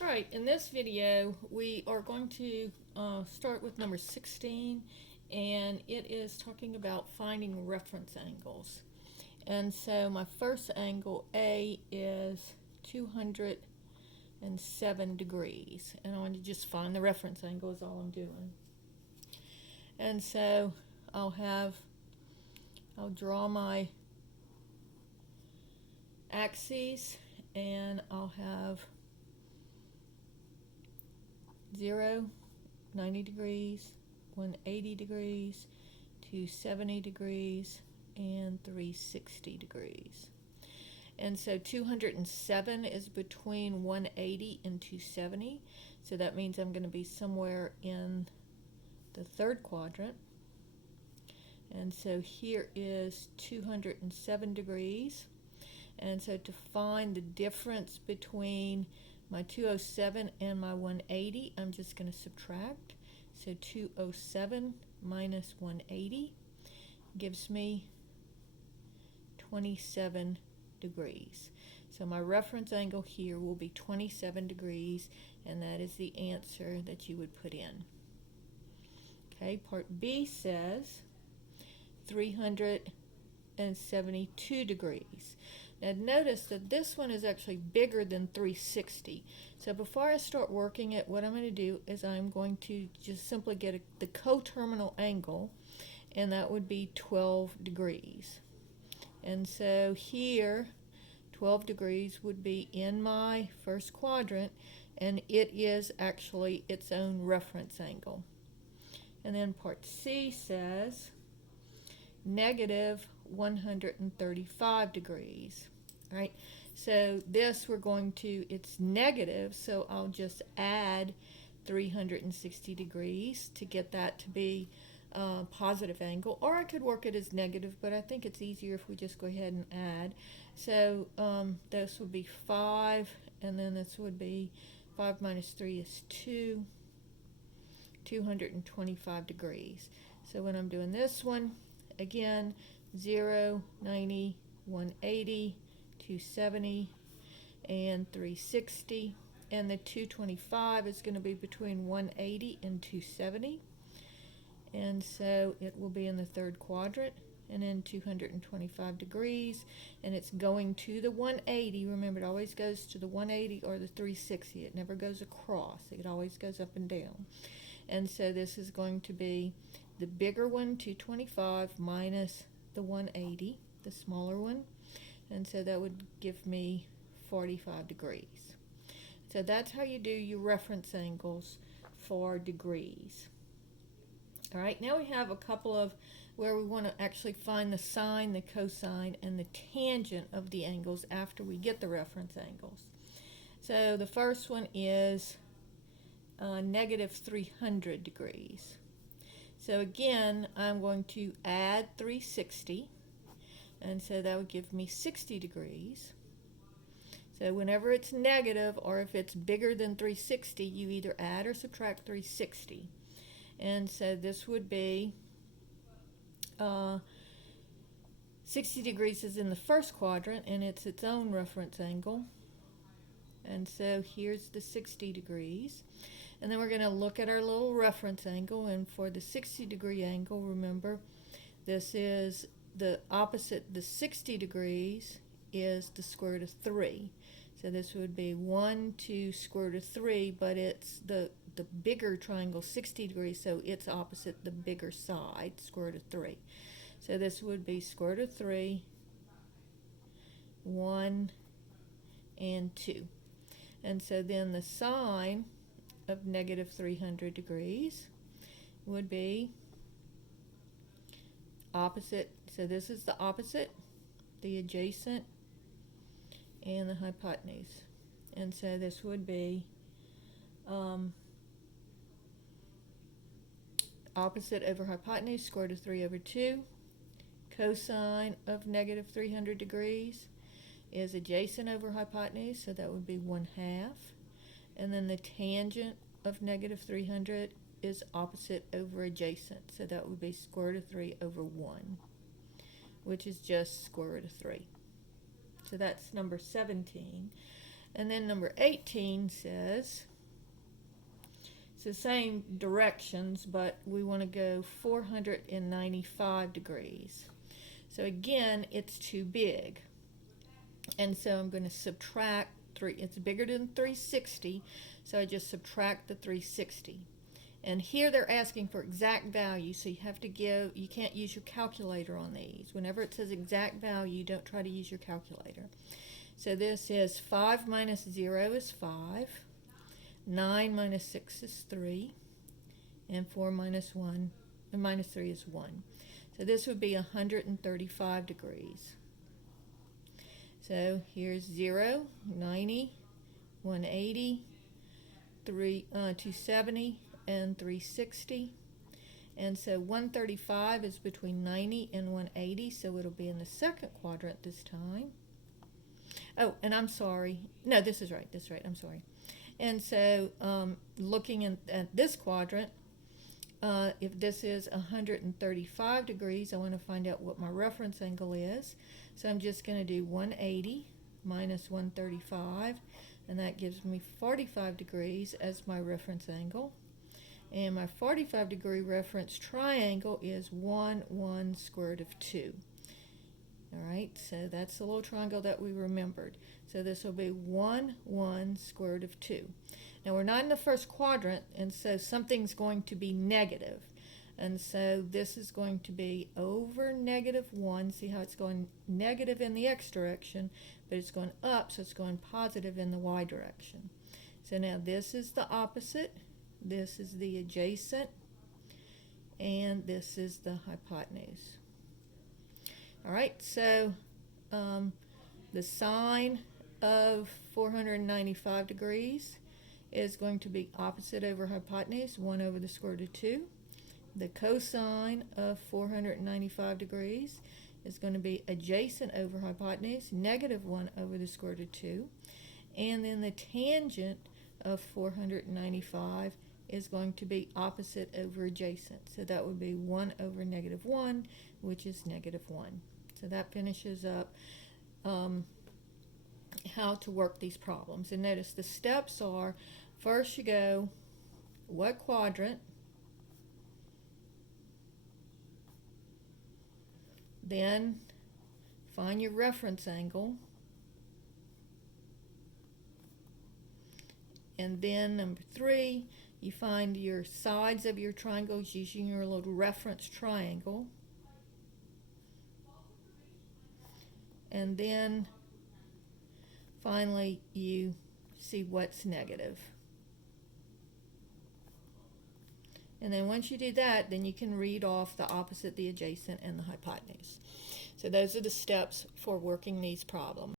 Alright, in this video we are going to start with number 16, and it is talking about finding reference angles. And so my first angle A is 207 degrees, and I want to just find the reference angle is all I'm doing. And so I'll draw my axes, and I'll have 0, 90 degrees, 180 degrees, 270 degrees, and 360 degrees. And so 207 is between 180 and 270. So that means I'm going to be somewhere in the third quadrant. And so here is 207 degrees. And so to find the difference between my 207 and my 180, I'm just going to subtract. So 207 minus 180 gives me 27 degrees. So my reference angle here will be 27 degrees, and that is the answer that you would put in. Okay, part B says 372 degrees. Now notice that this one is actually bigger than 360. So before I start working it, what I'm going to do is I'm going to just simply get the coterminal angle, and that would be 12 degrees. And so here, 12 degrees would be in my first quadrant, and it is actually its own reference angle. And then part C says negative 135 degrees. All right, so this it's negative, so I'll just add 360 degrees to get that to be a positive angle, or I could work it as negative, but I think it's easier if we just go ahead and add. So this would be 5, and then this would be 5 minus 3 is 2, 225 degrees. So when I'm doing this one, again, 0, 90, 180, 270, and 360. And the 225 is going to be between 180 and 270. And so it will be in the third quadrant, and then 225 degrees, and it's going to the 180. Remember, it always goes to the 180 or the 360. It never goes across. It always goes up and down. And so this is going to be the bigger one, 225, minus the 180, the smaller one. And so that would give me 45 degrees. So that's how you do your reference angles for degrees. All right, now we have a couple of where we want to actually find the sine, the cosine, and the tangent of the angles after we get the reference angles. So the first one is negative 300 degrees. So again, I'm going to add 360, and so that would give me 60 degrees. So whenever it's negative, or if it's bigger than 360, you either add or subtract 360. And so this would be 60 degrees is in the first quadrant, and it's its own reference angle. And so here's the 60 degrees. And then we're going to look at our little reference angle, and for the 60 degree angle, remember, this is the opposite. The 60 degrees is the square root of 3. So this would be 1 to square root of 3, but it's the bigger triangle, 60 degrees, so it's opposite the bigger side, square root of 3. So this would be square root of 3, 1, and 2. And so then the sine of negative 300 degrees would be opposite. So this is the opposite, the adjacent, and the hypotenuse. And so this would be opposite over hypotenuse, square root of 3 over 2. Cosine of negative 300 degrees is adjacent over hypotenuse, so that would be 1/2. And then the tangent of negative 300 is opposite over adjacent, so that would be square root of 3 over 1, which is just square root of 3. So that's number 17. And then number 18 says, it's the same directions, but we want to go 495 degrees. So again, it's too big. And so I'm going to subtract 3. It's bigger than 360, so I just subtract the 360. And here they're asking for exact value, so you can't use your calculator on these. Whenever it says exact value, don't try to use your calculator. So this is 5 minus 0 is 5, 9 minus 6 is 3, and 4 minus 1, and minus 3 is 1. So this would be 135 degrees. So here's 0, 90, 180, 270, and 360. And so 135 is between 90 and 180, so it'll be in the second quadrant this time. Oh, and I'm sorry. No, this is right. I'm sorry. And so looking at this quadrant, if this is 135 degrees, I want to find out what my reference angle is. So I'm just going to do 180 minus 135, and that gives me 45 degrees as my reference angle. And my 45 degree reference triangle is 1, 1, square root of 2. All right, so that's the little triangle that we remembered. So this will be 1, 1, square root of 2. Now we're not in the first quadrant, and so something's going to be negative. And so this is going to be over -1. See how it's going negative in the x direction, but it's going up, so it's going positive in the y direction. So now this is the opposite, this is the adjacent, and this is the hypotenuse. All right, so the sine of 495 degrees is going to be opposite over hypotenuse, 1 over the square root of 2. The cosine of 495 degrees is going to be adjacent over hypotenuse, -1 over the square root of 2. And then the tangent of 495 is going to be opposite over adjacent. So that would be 1 over -1, which is -1. So that finishes up how to work these problems. And notice the steps are, first you go, what quadrant? Then find your reference angle. And then number 3, you find your sides of your triangles using your little reference triangle. And then finally you see what's negative. And then once you do that, then you can read off the opposite, the adjacent, and the hypotenuse. So those are the steps for working these problems.